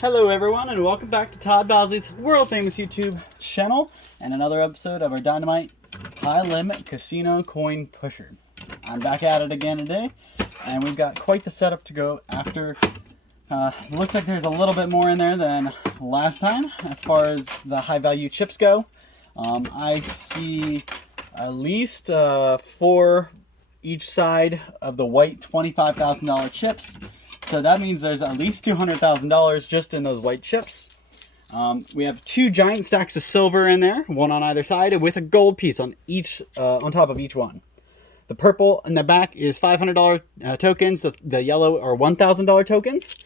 Hello everyone and welcome back to Todd Bowsley's world famous YouTube channel and another episode of our Dynamite High Limit Casino Coin Pusher. I'm back at it again today and we've got quite the setup to go after. It looks like there's a little bit more in there than last time as far as the high value chips go. I see at least 4 each side of the white $25,000 chips. So that means there's at least $200,000 just in those white chips. We have 2 giant stacks of silver in there, one on either side, with a gold piece on each on top of each one. The purple in the back is $500 tokens. The yellow are $1,000 tokens.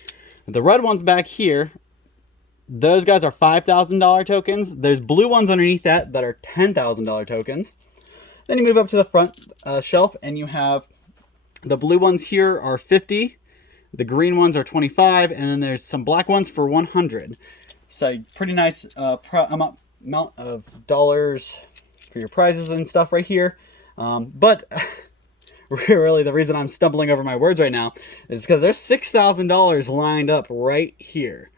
The red ones back here, those guys are $5,000 tokens. There's blue ones underneath that are $10,000 tokens. Then you move up to the front shelf and you have the blue ones here are 50. The green ones are 25, and then there's some black ones for 100. So pretty nice amount of dollars for your prizes and stuff right here. But really the reason I'm stumbling over my words right now is because there's $6,000 lined up right here.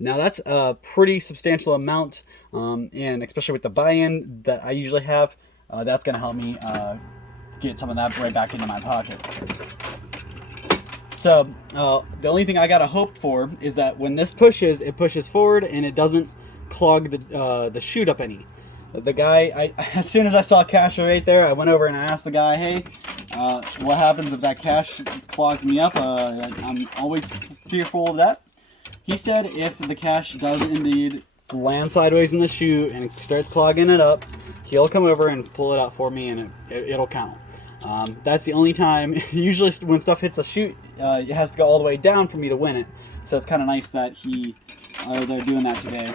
Now that's a pretty substantial amount, and especially with the buy-in that I usually have, that's going to help me get some of that right back into my pocket. So the only thing I gotta hope for is that when this pushes, it pushes forward and it doesn't clog the chute up any. The guy, as soon as I saw cash right there, I went over and I asked the guy, hey, what happens if that cash clogs me up? I'm always fearful of that. He said if the cash does indeed land sideways in the chute and it starts clogging it up, he'll come over and pull it out for me and it'll count. That's the only time. Usually when stuff hits a chute, it has to go all the way down for me to win it. So it's kind of nice that they're doing that today.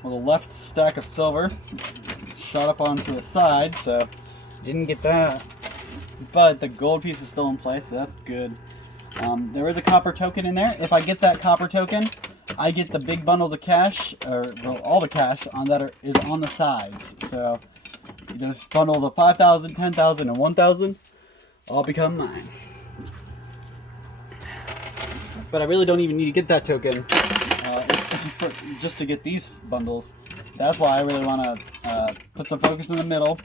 Well, the left stack of silver shot up onto the side, so didn't get that. But the gold piece is still in place, so that's good. There is a copper token in there. If I get that copper token, I get the big bundles of cash, or well, all the cash is on the sides. So those bundles of 5,000, 10,000, and 1,000 all become mine. But I really don't even need to get that token. Just to get these bundles. That's why I really want to put some focus in the middle,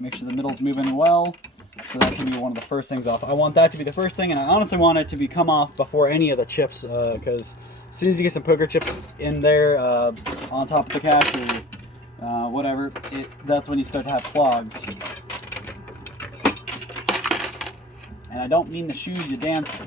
make sure the middle's moving well, so that can be one of the first things off. I want that to be the first thing, and I honestly want it to come off before any of the chips, because as soon as you get some poker chips in there on top of the cash or whatever, that's when you start to have clogs. And I don't mean the shoes you dance in.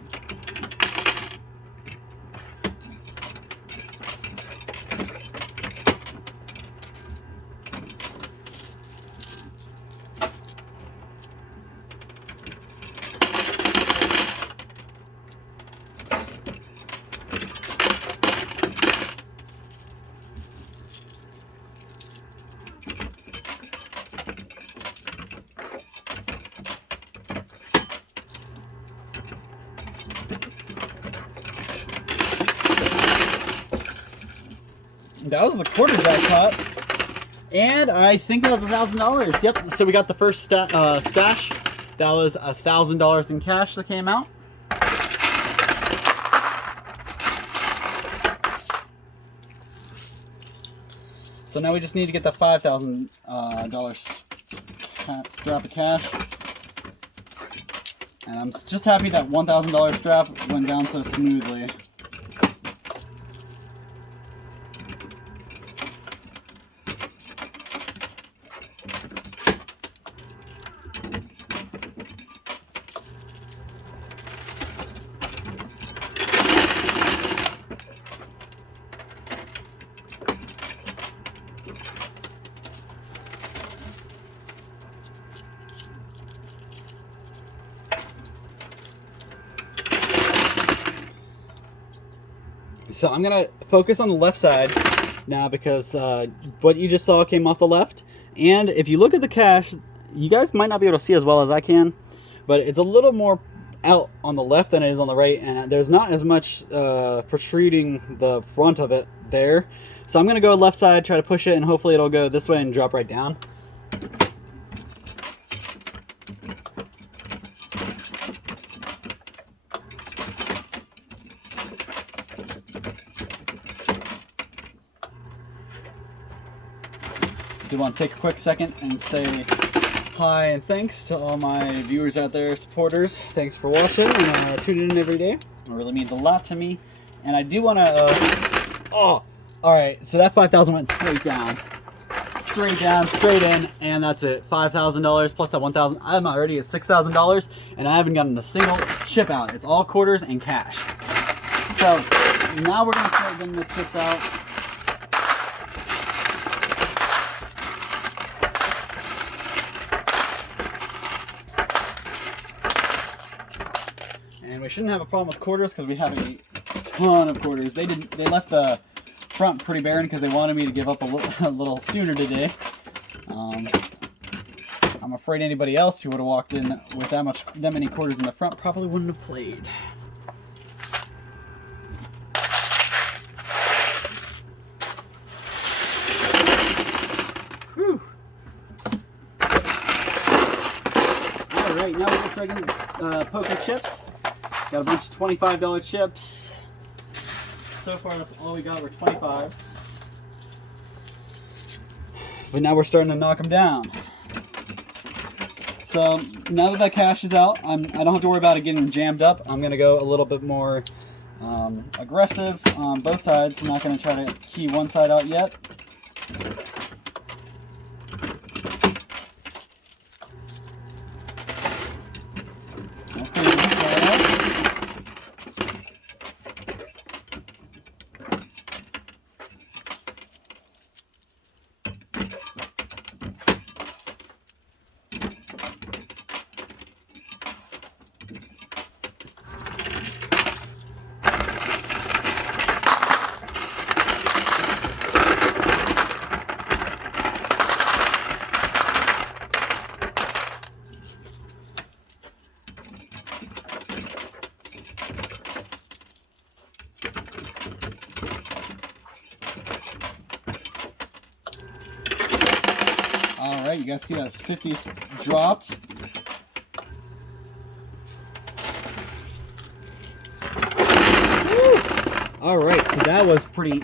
That was the quarter jackpot, and I think that was $1,000. Yep. So we got the first stash. That was $1,000 in cash that came out. So now we just need to get the $5,000 strap of cash, and I'm just happy that $1,000 strap went down so smoothly. So I'm gonna focus on the left side now because what you just saw came off the left. And if you look at the cash, you guys might not be able to see as well as I can, but it's a little more out on the left than it is on the right, and there's not as much protruding the front of it there. So I'm gonna go left side, try to push it, and hopefully it'll go this way and drop right down. I do want to take a quick second and say hi and thanks to all my viewers out there, supporters. Thanks for watching and tuning in every day. It really means a lot to me. And I do want to, all right, so that 5,000 went straight down, straight in, and that's it. $5,000 plus that 1,000. I'm already at $6,000, and I haven't gotten a single chip out. It's all quarters and cash. So now we're gonna start getting the chips out. And we shouldn't have a problem with quarters because we have a ton of quarters. They left the front pretty barren because they wanted me to give up a little sooner today. I'm afraid anybody else who would have walked in with that many quarters in the front probably wouldn't have played. Whew. All right, now we're gonna start getting poker chips. Got a bunch of $25 chips. So far, that's all we got were 25s. But now we're starting to knock them down. So now that cash is out, I don't have to worry about it getting jammed up. I'm going to go a little bit more aggressive on both sides. I'm not going to try to key one side out yet. All right, you guys see those 50s dropped. Woo! All right, so that was pretty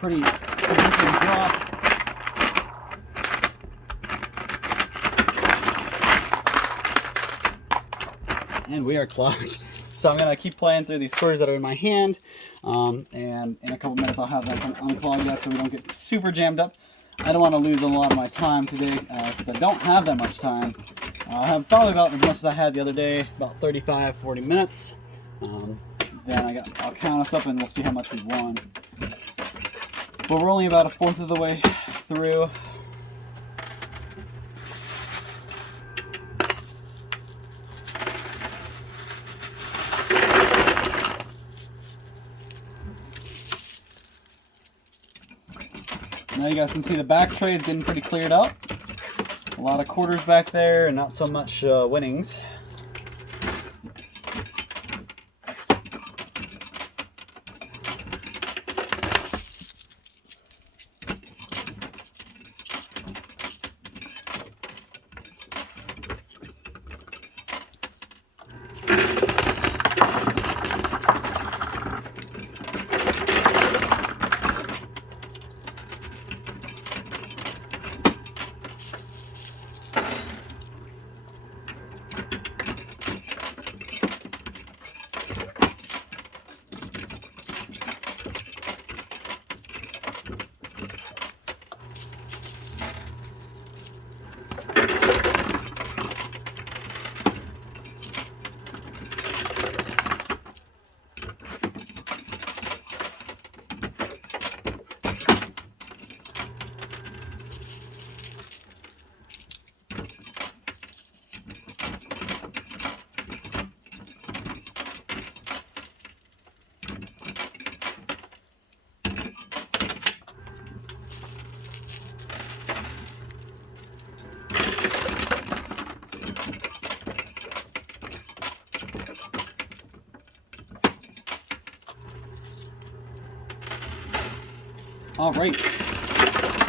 significant drop. And we are clocked. So I'm gonna keep playing through these quarters that are in my hand, and in a couple minutes I'll have them unclogged yet, so we don't get super jammed up. I don't want to lose a lot of my time today because I don't have that much time. I have probably about as much as I had the other day, about 35-40 minutes. Then I'll count us up and we'll see how much we won. But we're only about a fourth of the way through. Now you guys can see the back tray is getting pretty cleared up. A lot of quarters back there and not so much winnings. All right,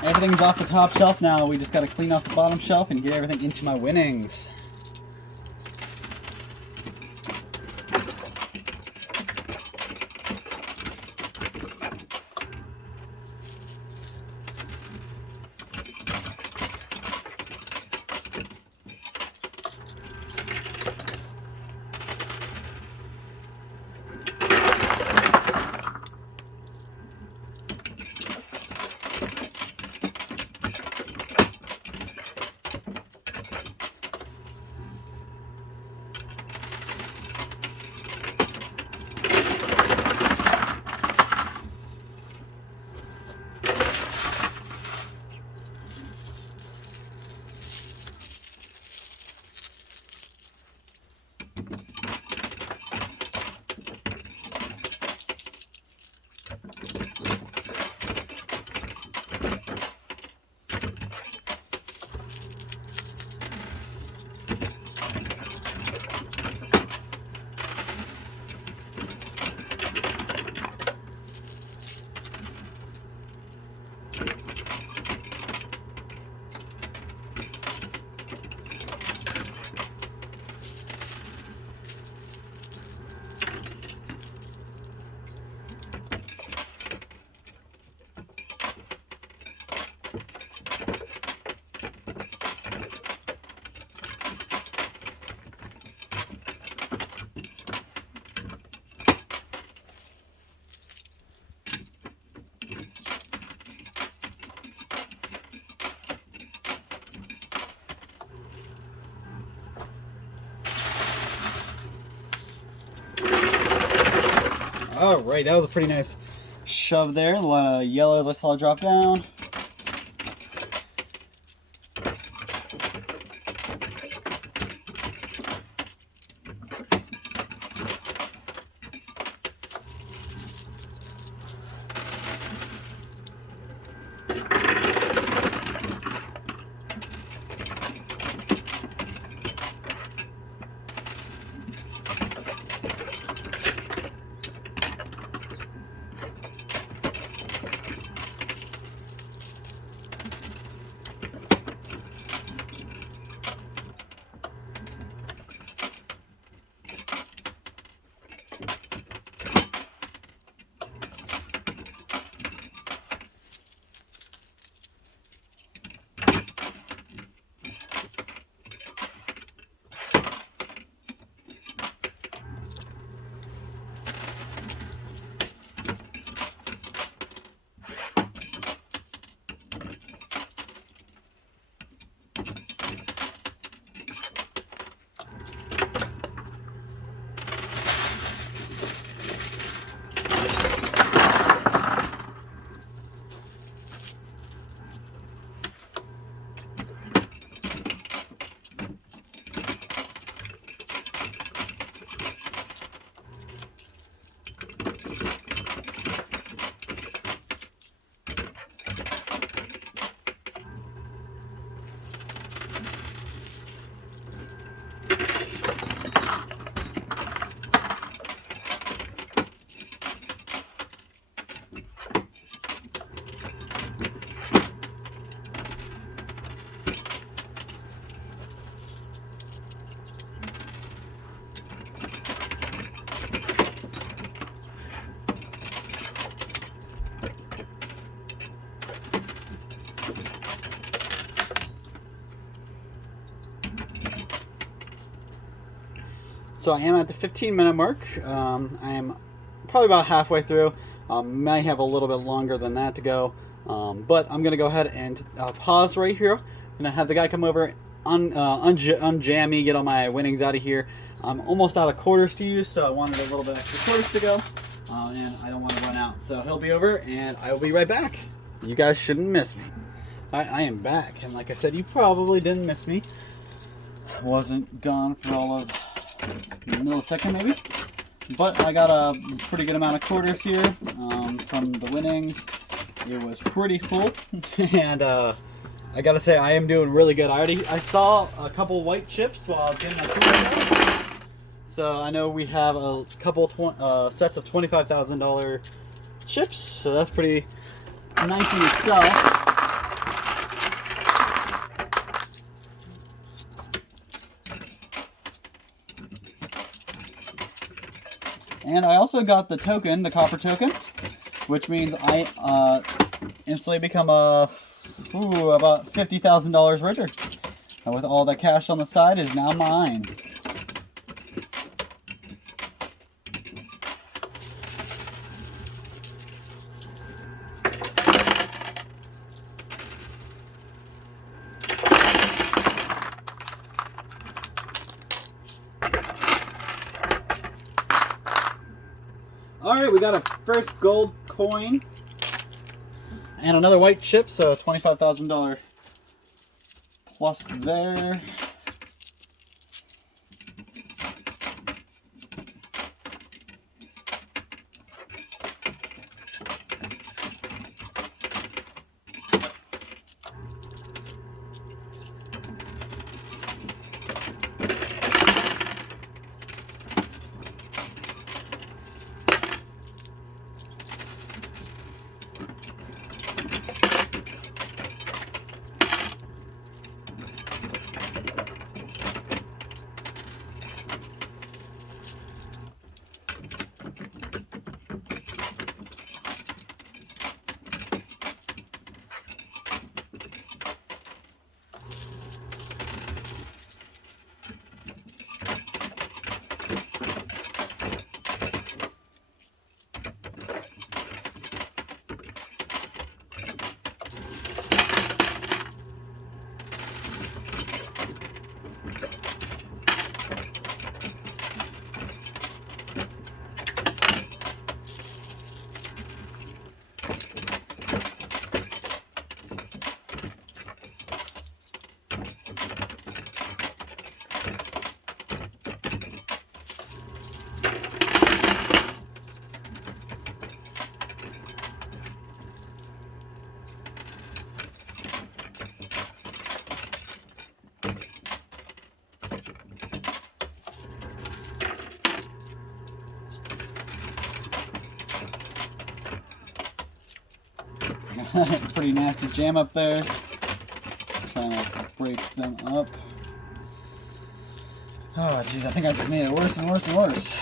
everything's off the top shelf now. We just got to clean off the bottom shelf and get everything into my winnings. All right, that was a pretty nice shove there. A lot of yellows I saw drop down. So I am at the 15-minute mark. I am probably about halfway through. Might have a little bit longer than that to go. But I'm going to go ahead and pause right here. I'm going to have the guy come over, unjam me, get all my winnings out of here. I'm almost out of quarters to use, so I wanted a little bit extra quarters to go. And I don't want to run out. So he'll be over, and I will be right back. You guys shouldn't miss me. I am back, and like I said, you probably didn't miss me. I wasn't gone for all of a millisecond maybe, but I got a pretty good amount of quarters here from the winnings. It was pretty cool, and I gotta say I am doing really good. I saw a couple white chips while I was getting my food. So I know we have a couple sets of $25,000 chips, so that's pretty nice in itself. And I also got the token, the copper token, which means I instantly become about $50,000 richer. And with all that cash on the side is now mine. Alright, we got a first gold coin and another white chip, so $25,000 plus there. Pretty nasty jam up there. Trying to break them up. Oh jeez, I think I just made it worse and worse and worse.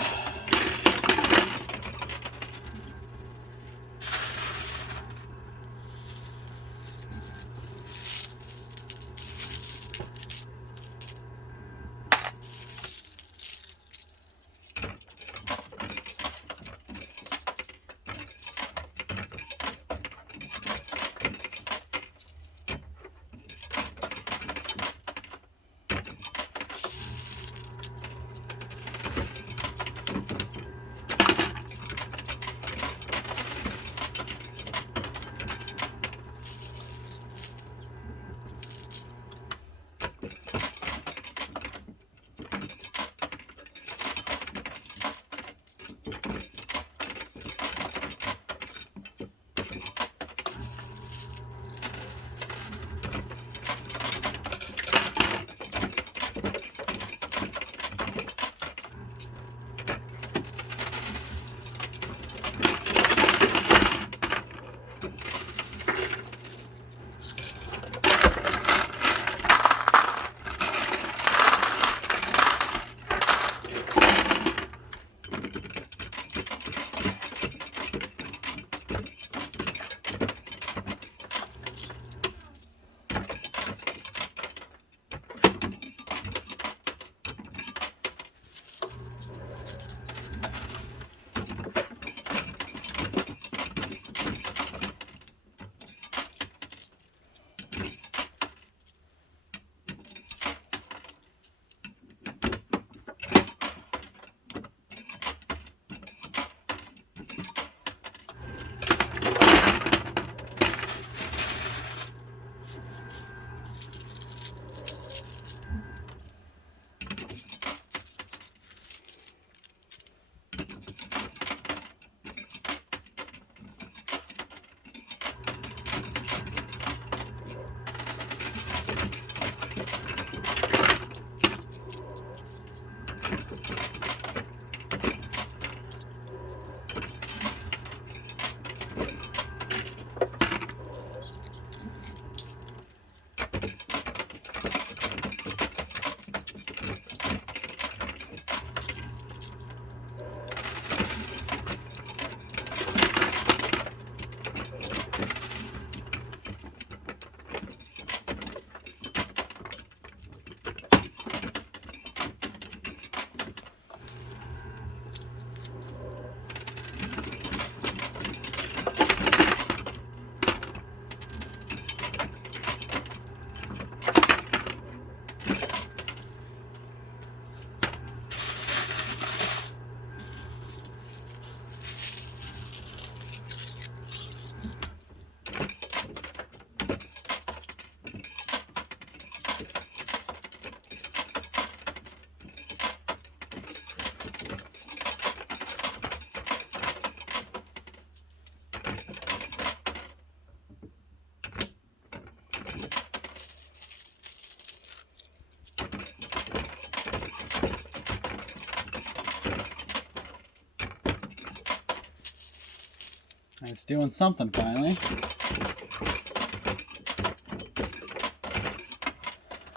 It's doing something finally.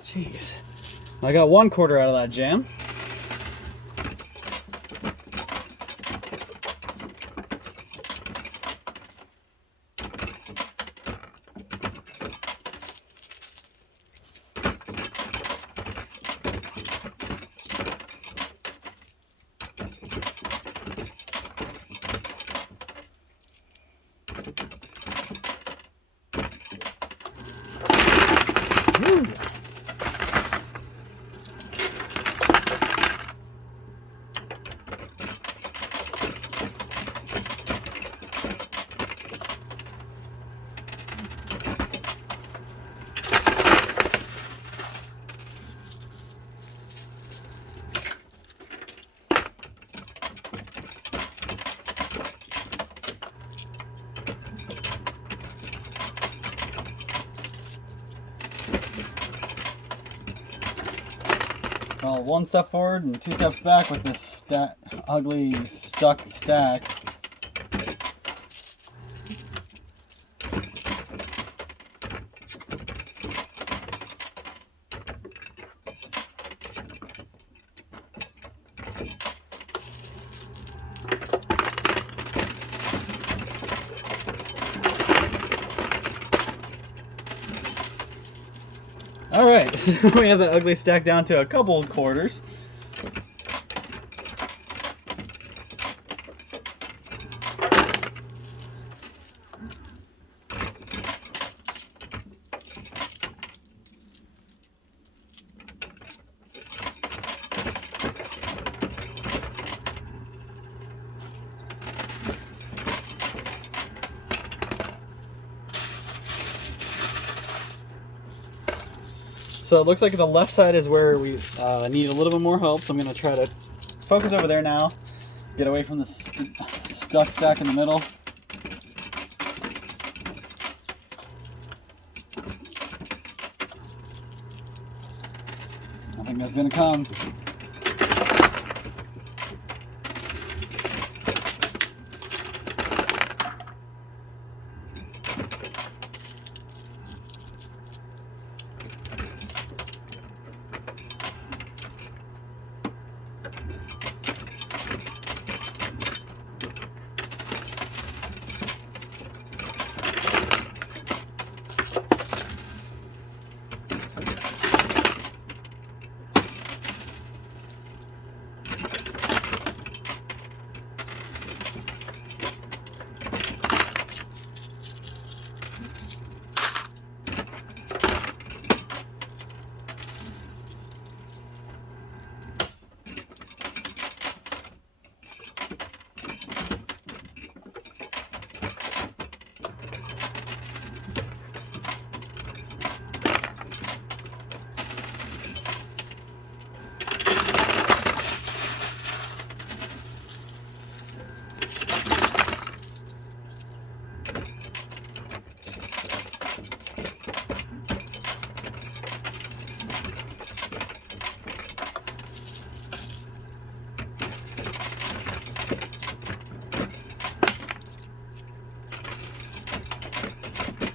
Jeez. I got 1/4 out of that jam. Well, 1 step forward and 2 steps back with this ugly stuck stack. Alright, so we have that ugly stack down to a couple of quarters. So it looks like the left side is where we need a little bit more help, so I'm going to try to focus over there now, get away from the stuck stack in the middle. I think that's going to come.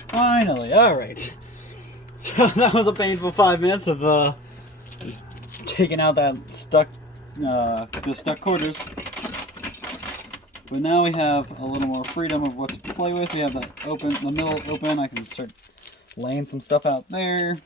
Finally, alright. So that was a painful 5 minutes of taking out that the stuck quarters. But now we have a little more freedom of what to play with. We have that open, the middle open. I can start laying some stuff out there.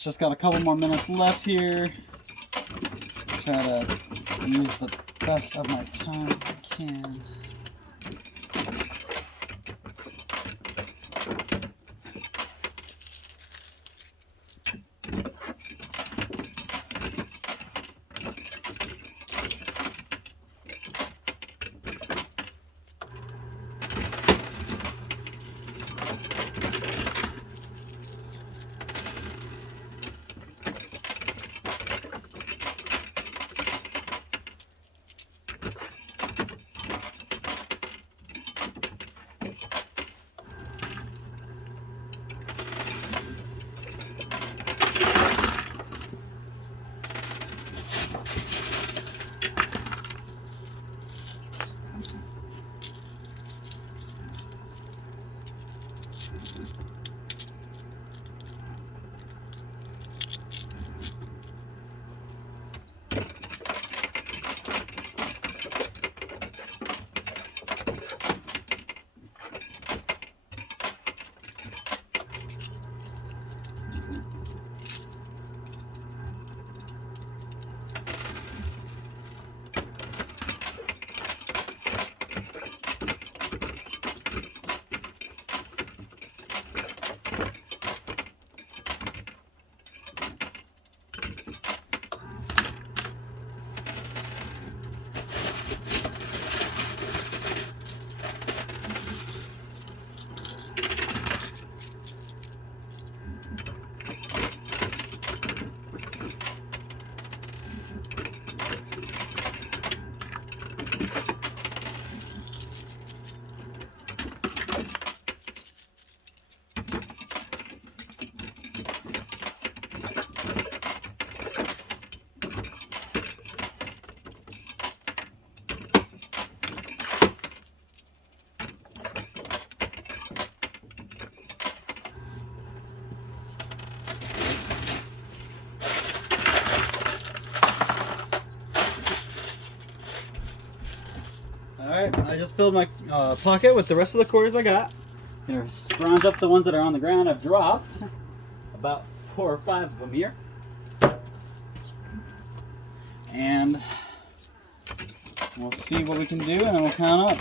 It's just got a couple more minutes left here. Try to use the best of my time I can. Alright, I just filled my pocket with the rest of the quarters I got. I'm going to scrounge up the ones that are on the ground. I've dropped about 4 or 5 of them here. And we'll see what we can do, and then we'll count up.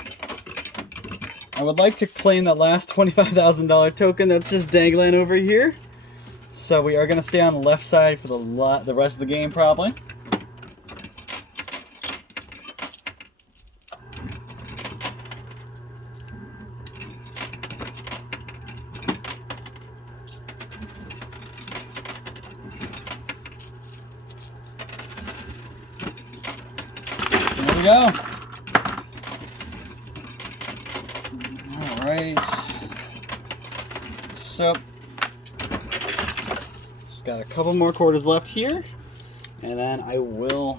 I would like to claim that last $25,000 token that's just dangling over here. So we are going to stay on the left side for the rest of the game probably. There we go. All right. So, just got a couple more quarters left here, and then I will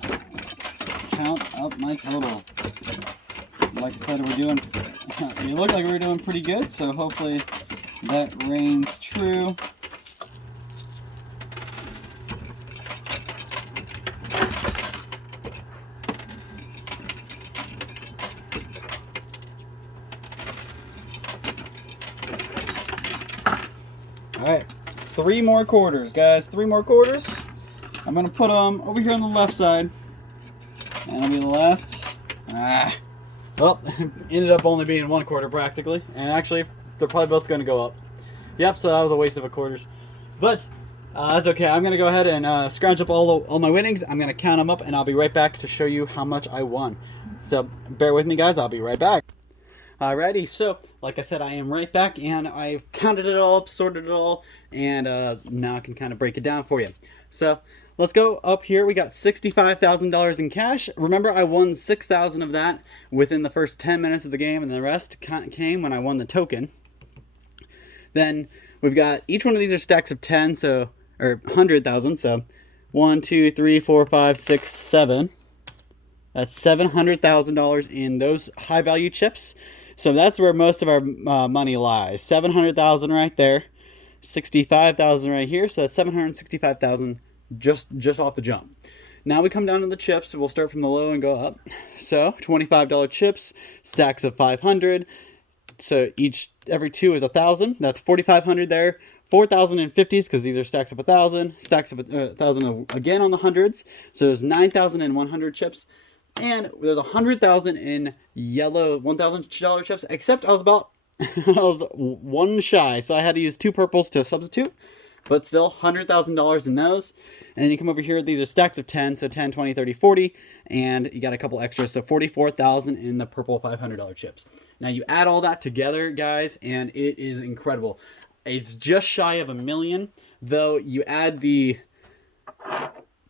count up my total. Like I said, we're doing. It looked like we were doing pretty good, so hopefully that reigns true. Alright, 3 more quarters, guys. 3 more quarters. I'm going to put them over here on the left side. And it'll be the last. Well, ended up only being 1 quarter practically. And actually, they're probably both going to go up. Yep, so that was a waste of a quarters. But, that's okay. I'm going to go ahead and scrounge up all my winnings. I'm going to count them up, and I'll be right back to show you how much I won. So, bear with me, guys. I'll be right back. Alrighty, so like I said, I am right back, and I've counted it all up, sorted it all, and now I can kind of break it down for you. So let's go up here. We got $65,000 in cash. Remember, I won 6,000 of that within the first 10 minutes of the game, and the rest came when I won the token. Then we've got, each one of these are stacks of 10, so, or 100,000, so 1, 2, 3, 4, 5, 6, 7. That's $700,000 in those high value chips. So that's where most of our money lies. 700,000 right there, 65,000 right here. So that's 765,000 just off the jump. Now we come down to the chips. We'll start from the low and go up. So $25 chips, stacks of 500. So every 2 is 1,000. That's 4,500 there. 4,050s because these are stacks of 1,000, stacks of 1,000 again on the hundreds. So there's 9,100 chips, and there's 100,000 in yellow $1,000 chips. Except I was one shy, so I had to use 2 purples to substitute. But still, $100,000 in those. And then you come over here, these are stacks of 10, so 10, 20, 30, 40, and you got a couple extras, so 44,000 in the purple $500 chips. Now you add all that together, guys, and it is incredible. It's just shy of $1 million, though you add the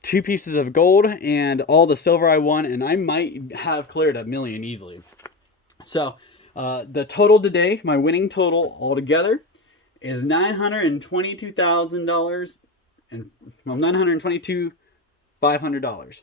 2 pieces of gold and all the silver I won, and I might have cleared $1 million easily. So the total today, my winning total altogether, is $922,000 and $922,500.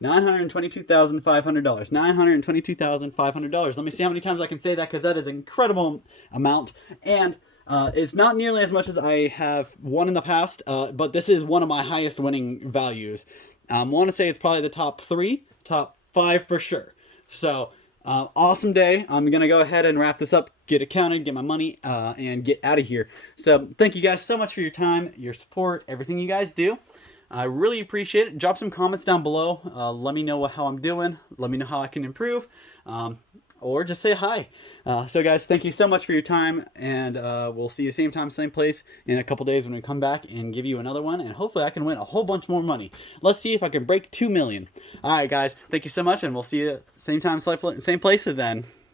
$922,500. $922,500. Let me see how many times I can say that, because that is an incredible amount. And it's not nearly as much as I have won in the past, but this is one of my highest winning values. I want to say it's probably the top 3, top 5 for sure. So awesome day. I'm going to go ahead and wrap this up, get it counted, get my money, and get out of here. So thank you guys so much for your time, your support, everything you guys do. I really appreciate it. Drop some comments down below. Let me know how I'm doing. Let me know how I can improve. Or just say hi. So guys, thank you so much for your time, and we'll see you same time, same place in a couple days when we come back and give you another one, and hopefully I can win a whole bunch more money. Let's see if I can break 2 million. All right, guys, thank you so much, and we'll see you same time, same place then.